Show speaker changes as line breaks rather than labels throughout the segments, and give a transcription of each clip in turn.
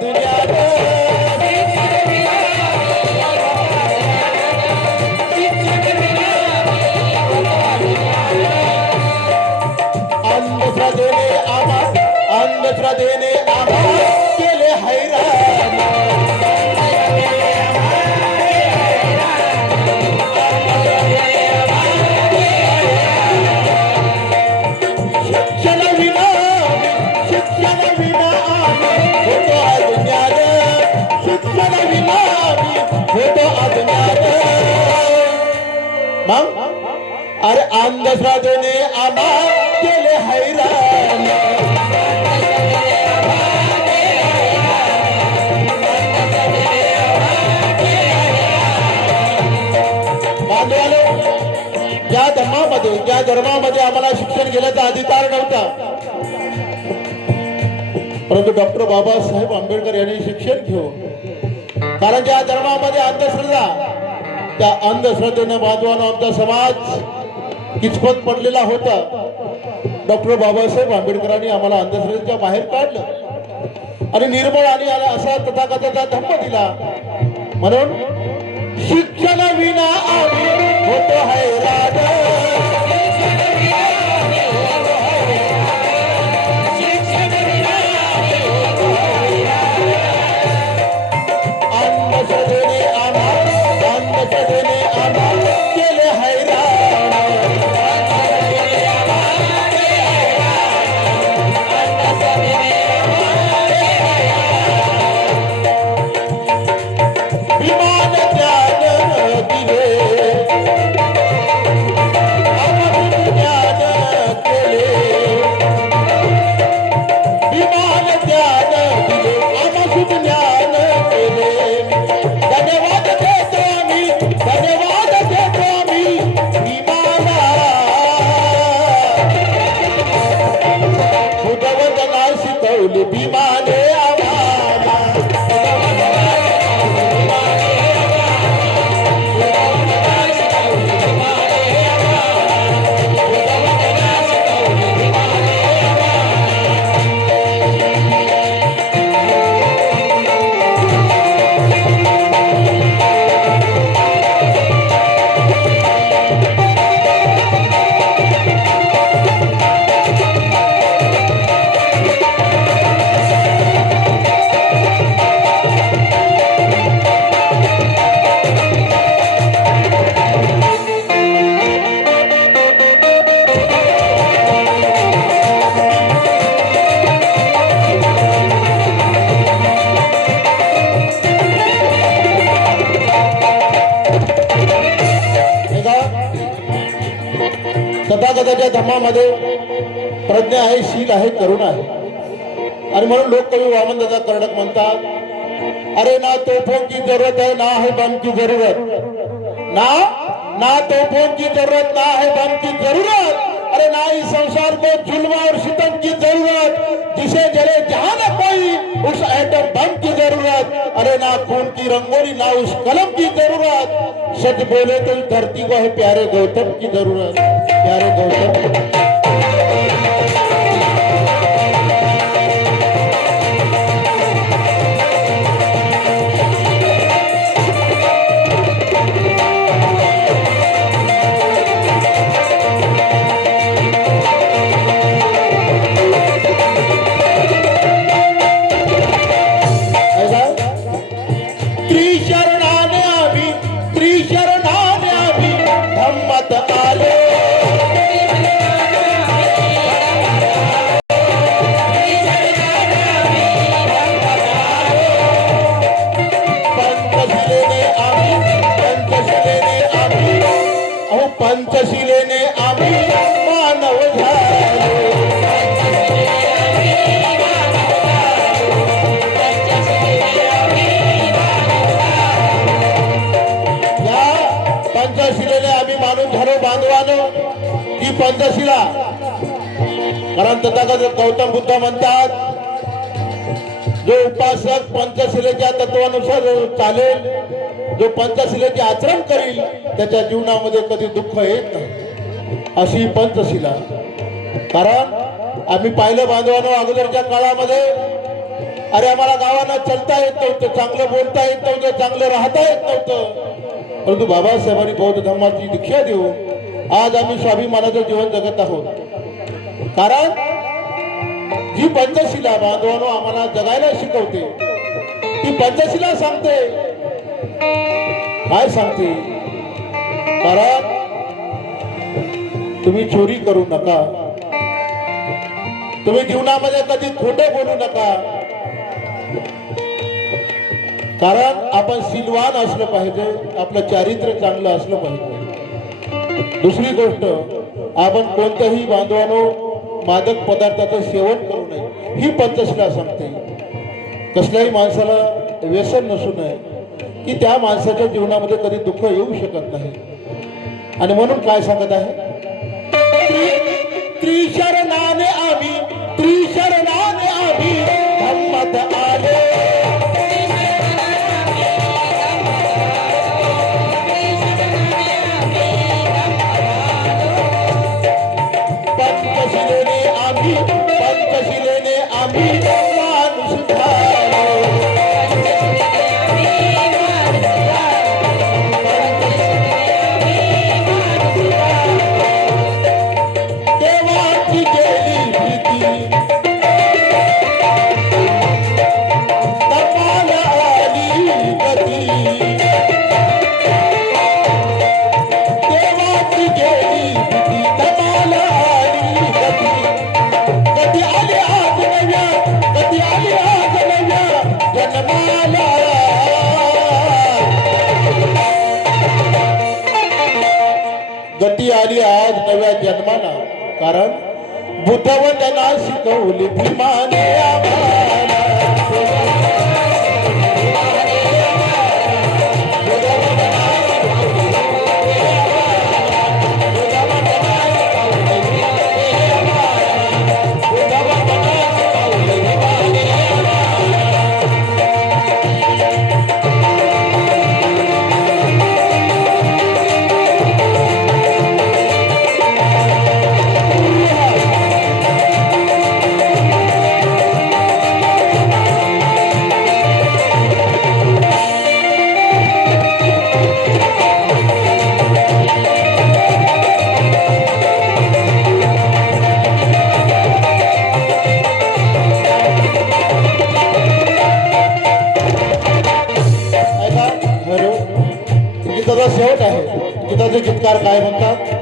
अज्ञान अरे आबा केले हैराण. बांधवानो ज्या धर्मामध्ये ज्या धर्मामध्ये आम्हाला शिक्षण घेण्याचा अधिकार नव्हता परंतु डॉक्टर बाबासाहेब आंबेडकर यांनी शिक्षण घेऊन कारण ज्या धर्मामध्ये अंधश्रद्धा त्या अंधश्रद्धेनं बांधवानं आमचा समाज किचपत पडलेला होता. डॉक्टर बाबासाहेब आंबेडकरांनी आम्हाला अंधश्रद्धेच्या बाहेर काढलं. आणि निर्मळ आणि असा तथाकथाचा धम्म दिला. म्हणून शिक्षण विना आम्ही होतो हैराण शिकवली धर्मामध्ये प्रज्ञा आहे शील आहे करुणा आहे. आणि म्हणून लोककवी वामनदादा कर्णक म्हणतात अरे ना तोफों की जरूरत है ना है बम की जरूरत. ना ना तोफों की जरूरत ना है बम की जरूरत. अरे ना इस संसार को जुल्म और सितम की जरूरत. जिसे जले जहां न कोई उस एटम बम की जरूरत. अरे ना खून की रंगोली ना उस कलम की जरूरत. सच बोले तो धरती को है प्यारे गौतम की जरूरत. प्यारे गौतम। bye तथागत गौतम बुद्ध म्हणतात जो उपासक पंचशिलेच्या तत्वानुसार चालेल जो पंचशिलेचे आचरण करील त्याच्या जीवनामध्ये कधी दुःख येत नाही. अशी पंचशिला. कारण आम्ही पाहिलं बांधवानो अगोदरच्या काळामध्ये अरे आम्हाला गावांना चलता येत नव्हतं चांगलं बोलता येत नव्हतं चांगलं राहता येत नव्हतं. परंतु बाबासाहेबांनी बौद्ध धर्माची दीक्षा देऊन आज आम्ही स्वाभिमानाचं जीवन जगत आहोत. कारण जी पंचशिला बांधवानो आम्हाला जगायला शिकवते. ती पंचशिला सांगते. काय सांगते? कारण तुम्ही चोरी करू नका. तुम्ही जीवनामध्ये कधी खोटे बोलू नका. कारण आपण सिलवान असलं पाहिजे आपलं चारित्र्य चांगलं असलं पाहिजे. दुसरी गोष्ट आपण कोणत्याही बांधवानो मादक पदार्थाचं सेवन ही पंचशिला सांगते? कसल्याही माणसाला व्यसन नसू नये. की त्या माणसाच्या जीवनामध्ये कधी दुःख येऊ शकत नाही. आणि म्हणून काय सांगत आहे? त्रिशरणाने आम्ही त्रिशरणाने आम्ही कारण बुद्धवंदना शिकवली भीमाने गीताचे गीतकार काय म्हणतात?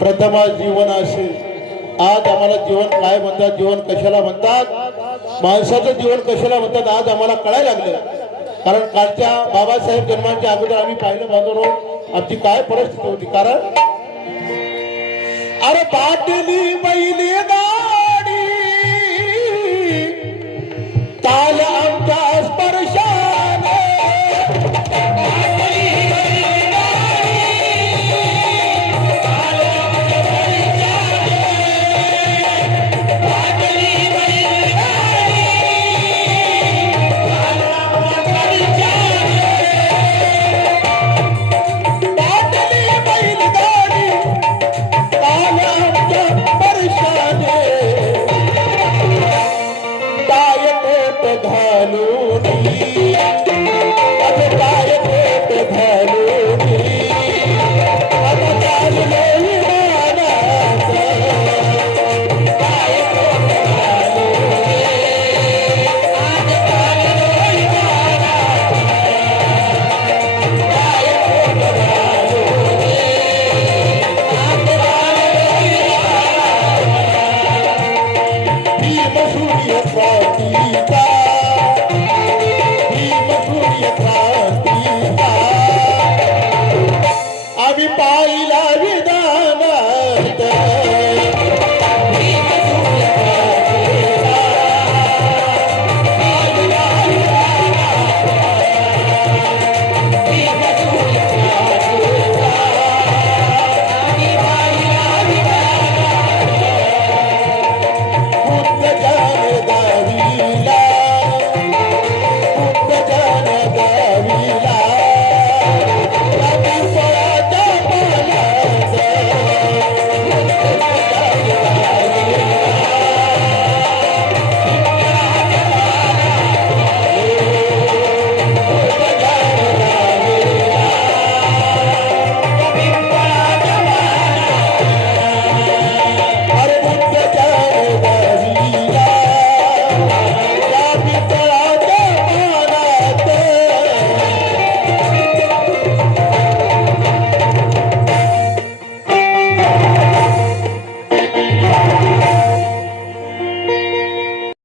प्रथमा जीवन असे आज आम्हाला जीवन काय म्हणतात? जीवन कशाला म्हणतात? माणसाचं जीवन कशाला म्हणतात? आज आम्हाला कळायला लागलं कारण कालच्या बाबासाहेब जन्मांच्या अगोदर आम्ही पाहिलं बांधवरो आमची काय परिस्थिती होती. कारण अरे पाटली बैली गा لا
إله